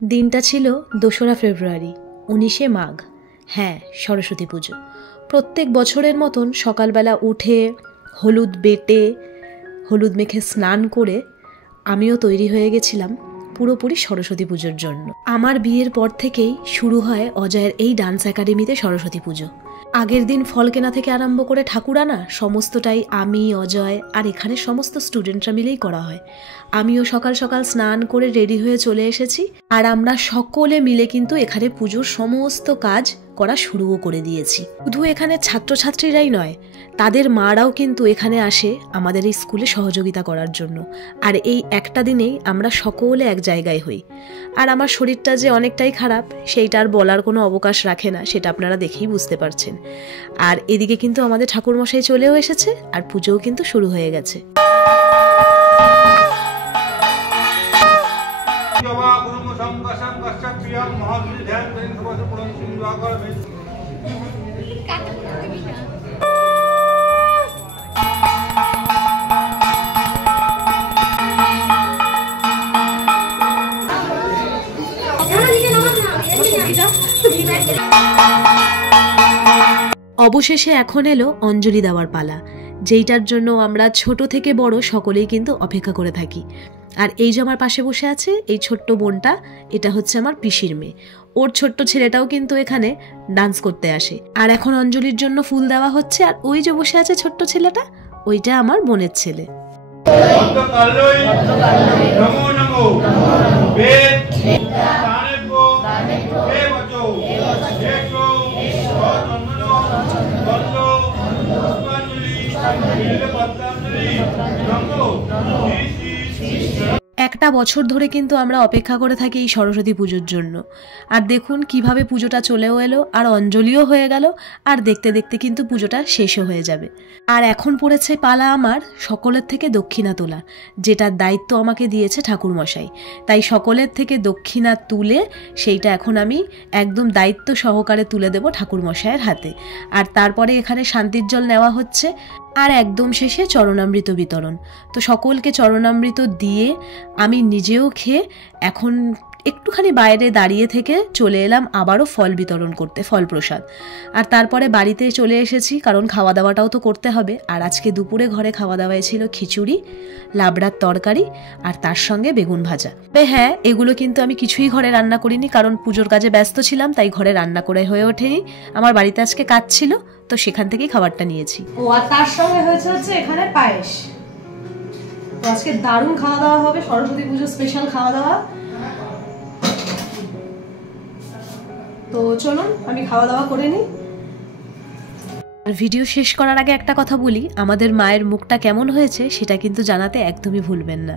দিনটা ছিল ২রা ফেব্রুয়ারি, ১৯শে মাঘ। হ্যাঁ, সরস্বতী পুজো। প্রত্যেক বছরের মতন সকালবেলা উঠে হলুদ বেটে হলুদ মেখে স্নান করে আমিও তৈরি হয়ে গেছিলাম পুরোপুরি সরস্বতী পুজোর জন্য। আমার বিয়ের পর থেকেই শুরু হয় অজয়ের এই ডান্স একাডেমিতে সরস্বতী পুজো। আগের দিন ফল কেনা থেকে আরম্ভ করে ঠাকুর আনা সমস্তটাই আমি, অজয় আর এখানে সমস্ত স্টুডেন্টরা মিলেই করা হয়। আমিও সকাল সকাল স্নান করে রেডি হয়ে চলে এসেছি, আর আমরা সকলে মিলে কিন্তু এখানে পুজোর সমস্ত কাজ করা শুরুও করে দিয়েছি। শুধু এখানে ছাত্রছাত্রীরাই নয়, তাদের মারাও কিন্তু এখানে আসে আমাদের এই স্কুলে সহযোগিতা করার জন্য। আর এই একটা দিনেই আমরা সকলে এক জায়গায় হই। আর আমার শরীরটা যে অনেকটাই খারাপ সেইটা আর বলার কোনো অবকাশ রাখে না, সেটা আপনারা দেখেই বুঝতে পারছেন। আর এদিকে কিন্তু আমাদের ঠাকুরমশাই চলেও এসেছে, আর পুজোও কিন্তু শুরু হয়ে গেছে। অবশেষে এখন এলো অঞ্জলি দেওয়ার পালা, যেইটার জন্য আমরা ছোট থেকে বড় সকলেই কিন্তু অপেক্ষা করে থাকি। আর এই যে আমার পাশে বসে আছে এই ছোট্ট বোনটা, এটা হচ্ছে আমার পিসির মেয়ে। ওর ছোট্ট ছেলেটাও কিন্তু এখানে ডান্স করতে আসে। আর এখন অঞ্জলির জন্য ফুল দেওয়া হচ্ছে, আর ওই যে বসে আছে ছোট্ট ছেলেটা, ওইটা আমার বোনের ছেলে। একটা বছর ধরে কিন্তু আমরা অপেক্ষা করে থাকি এই সরস্বতী পুজোর জন্য। আর দেখুন কিভাবে পুজোটা চলেও এলো, আর অঞ্জলিও হয়ে গেল, আর দেখতে দেখতে কিন্তু পুজোটা শেষও হয়ে যাবে। আর এখন পড়েছে পালা আমার সকলের থেকে দক্ষিণা তোলা, যেটার দায়িত্ব আমাকে দিয়েছে ঠাকুরমশাই। তাই সকলের থেকে দক্ষিণা তুলে সেইটা এখন আমি একদম দায়িত্ব সহকারে তুলে দেব ঠাকুরমশাইয়ের হাতে। আর তারপরে এখানে শান্তির জল নেওয়া হচ্ছে, আর একদম শেষে চরণামৃত বিতরণ। তো সকলকে চরণামৃত দিয়ে আমি নিজেও খেয়ে এখন একটুখানি বাইরে দাঁড়িয়ে থেকে চলে এলাম আবারও ফল বিতরণ করতে, ফল প্রসাদ। আর তারপরে বাড়িতে চলে এসেছি, কারণ খাওয়া দাওয়াটাও তো করতে হবে। আর আজকে দুপুরে ঘরে খাওয়া দাওয়ায় ছিল খিচুড়ি, লাবড়ার তরকারি, আর তার সঙ্গে বেগুন ভাজা। হ্যাঁ, এগুলো কিন্তু আমি কিছুই ঘরে রান্না করিনি, কারণ পুজোর কাজে ব্যস্ত ছিলাম, তাই ঘরে রান্না করে হয়ে ওঠেনি। আমার বাড়িতে আজকে কাজ ছিল, তো সেখান থেকেই খাবারটা নিয়েছি। ও আর তার সঙ্গে হয়েছে হচ্ছে এখানে পায়েস। তো আজকে দারুণ খাওয়া দাওয়া হবে, সরস্বতী পুজো স্পেশাল খাওয়া দাওয়া। তো চলুন আমি খাওয়া দাওয়া করে নিই। আর ভিডিও শেষ করার আগে একটা কথা বলি, আমাদের মায়ের মুখটা কেমন হয়েছে সেটা কিন্তু জানাতে একদমই ভুলবেন না।